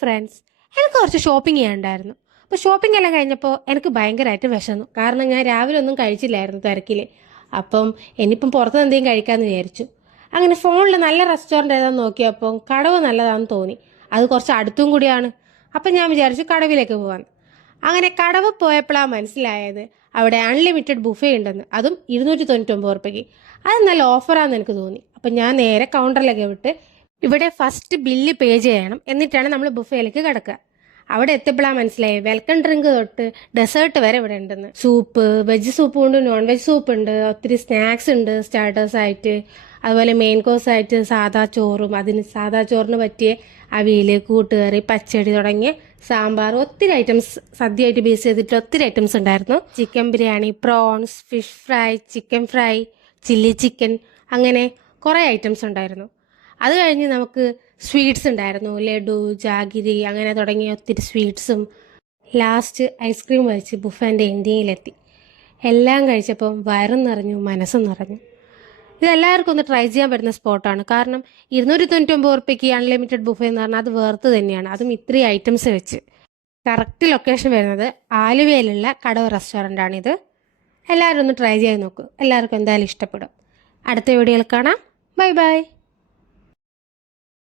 Friends, എനിക്ക് കുറച്ച് shopping ചെയ്യാനുണ്ടായിരുന്നു. അപ്പോൾ ഷോപ്പിംഗ് എല്ലാം കഴിഞ്ഞപ്പോൾ എനിക്ക് ഭയങ്കരമായിട്ട് വിശന്നു. കാരണം ഞാൻ രാവിലെ ഒന്നും കഴിച്ചില്ലായിരുന്നു തിരക്കിൽ. അപ്പം ഇനിയിപ്പം പുറത്ത് എന്തെങ്കിലും കഴിക്കാമെന്ന് വിചാരിച്ചു. അങ്ങനെ ഫോണിൽ നല്ല റെസ്റ്റോറൻറ്റ് ഏതാണെന്ന് നോക്കിയപ്പോൾ കടവ് നല്ലതാണെന്ന് തോന്നി. അത് കുറച്ച് അടുത്തും കൂടിയാണ്. അപ്പം ഞാൻ വിചാരിച്ചു കടവിലേക്ക് പോകാൻ. അങ്ങനെ കടവ് പോയപ്പോഴാണ് മനസ്സിലായത് അവിടെ അൺലിമിറ്റഡ് ബുഫേ ഉണ്ടെന്ന്. അതും 299 രൂപയ്ക്ക്. അത് നല്ല ഓഫറാണെന്ന് എനിക്ക് തോന്നി. അപ്പം ഞാൻ നേരെ കൗണ്ടറിലേക്ക് വിട്ട് ഇവിടെ ഫസ്റ്റ് ബില്ല് പേ ചെയ്യണം, എന്നിട്ടാണ് നമ്മൾ ബുഫേയിലേക്ക് കിടക്കുക. അവിടെ എത്തിയപ്പോഴാണ് മനസ്സിലായി വെൽക്കം ഡ്രിങ്ക് തൊട്ട് ഡെസേർട്ട് വരെ ഇവിടെ ഉണ്ടെന്ന്. സൂപ്പ്, വെജ് സൂപ്പ് ഉണ്ട്, നോൺ വെജ് സൂപ്പ് ഉണ്ട്, ഒത്തിരി സ്നാക്സ് ഉണ്ട് സ്റ്റാർട്ടേഴ്സ് ആയിട്ട്. അതുപോലെ മെയിൻ കോഴ്സ് ആയിട്ട് സാദാ ചോറും അതിന് സാദാ ചോറിന് പറ്റിയ അവിയൽ, കൂട്ടുകറി, പച്ചടി തുടങ്ങിയ സാമ്പാർ, ഒത്തിരി ഐറ്റംസ് സദ്യയായിട്ട് ബേസ് ചെയ്തിട്ട് ഒത്തിരി ഐറ്റംസ് ഉണ്ടായിരുന്നു. Chicken biryani, prawns, fish fry, chicken fry, chilli chicken, അങ്ങനെ കുറേ ഐറ്റംസ് ഉണ്ടായിരുന്നു. അത് കഴിഞ്ഞ് നമുക്ക് സ്വീറ്റ്സ് ഉണ്ടായിരുന്നു. ലഡു, ജാഗിരി, അങ്ങനെ തുടങ്ങിയ ഒത്തിരി സ്വീറ്റ്സും. ലാസ്റ്റ് ഐസ്ക്രീം കഴിച്ച് ബുഫേൻ്റെ എൻഡിങ്ങിലെത്തി. എല്ലാം കഴിച്ചപ്പം വയറും നിറഞ്ഞു, മനസ്സും നിറഞ്ഞു. ഇതെല്ലാവർക്കും ഒന്ന് ട്രൈ ചെയ്യാൻ പറ്റുന്ന സ്പോട്ടാണ്. കാരണം 299 രൂപയ്ക്ക് അൺലിമിറ്റഡ് ബുഫേ എന്ന് പറഞ്ഞാൽ അത് വേർത്ത് തന്നെയാണ്. അതും ഇത്രയും ഐറ്റംസ് വെച്ച്. കറക്റ്റ് ലൊക്കേഷൻ വരുന്നത് ആലുവയിലുള്ള കടവ് റെസ്റ്റോറൻ്റാണിത്. എല്ലാവരും ഒന്ന് ട്രൈ ചെയ്ത് നോക്കൂ. എല്ലാവർക്കും എന്തായാലും ഇഷ്ടപ്പെടും. അടുത്ത വീഡിയോയിൽ കാണാം. Bye bye.